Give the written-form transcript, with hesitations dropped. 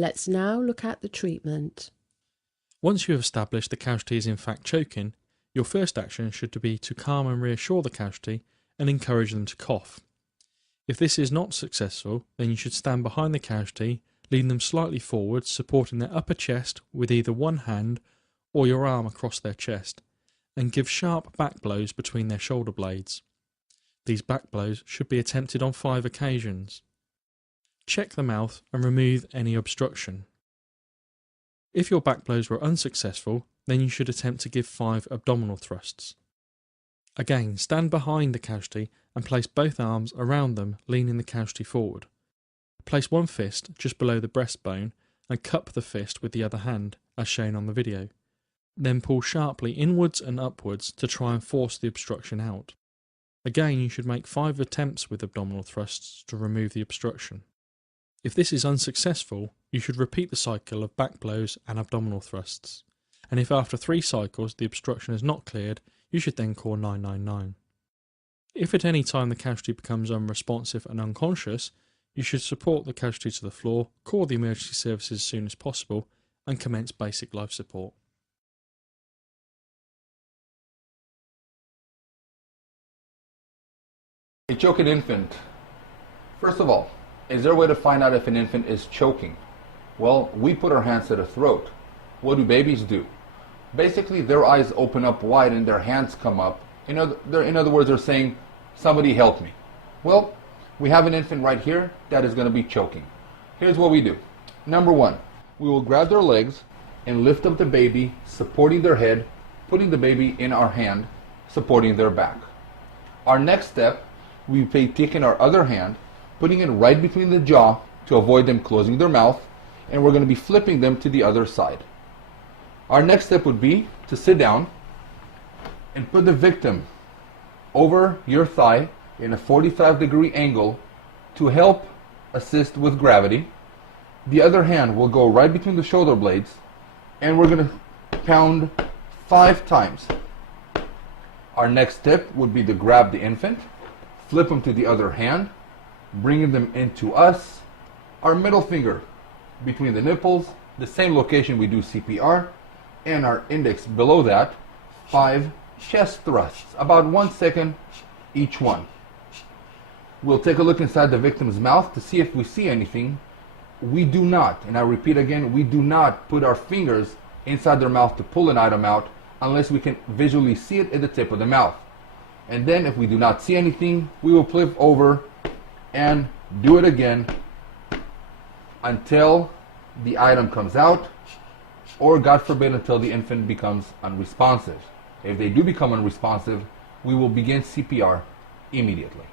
Let's now look at the treatment. Once you have established the casualty is in fact choking, your first action should be to calm and reassure the casualty and encourage them to cough. If this is not successful, then you should stand behind the casualty, leading them slightly forward, supporting their upper chest with either one hand or your arm across their chest, and give sharp back blows between their shoulder blades. These back blows should be attempted on 5 occasions. Check the mouth and remove any obstruction. If your back blows were unsuccessful, then you should attempt to give 5 abdominal thrusts. Again, stand behind the casualty and place both arms around them, leaning the casualty forward. Place one fist just below the breastbone and cup the fist with the other hand, as shown on the video. Then pull sharply inwards and upwards to try and force the obstruction out. Again, you should make 5 attempts with abdominal thrusts to remove the obstruction. If this is unsuccessful, you should repeat the cycle of back blows and abdominal thrusts. And if after 3 cycles the obstruction is not cleared, you should then call 999. If at any time the casualty becomes unresponsive and unconscious, you should support the casualty to the floor, call the emergency services as soon as possible, and commence basic life support. A choking infant. First of all, is there a way to find out if an infant is choking? Well, we put our hands to the throat. What do babies do? Basically, their eyes open up wide and their hands come up. In other words, they're saying, somebody help me. Well, we have an infant right here that is going to be choking. Here's what we do. Number 1, we will grab their legs and lift up the baby, supporting their head, putting the baby in our hand, supporting their back. Our next step, we be taking our other hand, putting it right between the jaw to avoid them closing their mouth, and we're going to be flipping them to the other side. Our next step would be to sit down and put the victim over your thigh in a 45-degree angle to help assist with gravity. The other hand will go right between the shoulder blades, and we're going to pound 5 times. Our next step would be to grab the infant, flip them to the other hand, bringing them into us, our middle finger between the nipples, the same location we do CPR, and our index below that, 5 chest thrusts, about 1 second each one. We'll take a look inside the victim's mouth to see if we see anything. We do not, and I repeat again, we do not put our fingers inside their mouth to pull an item out unless we can visually see it at the tip of the mouth. And then if we do not see anything, we will flip over and do it again until the item comes out, or God forbid until the infant becomes unresponsive. If they do become unresponsive, we will begin CPR immediately.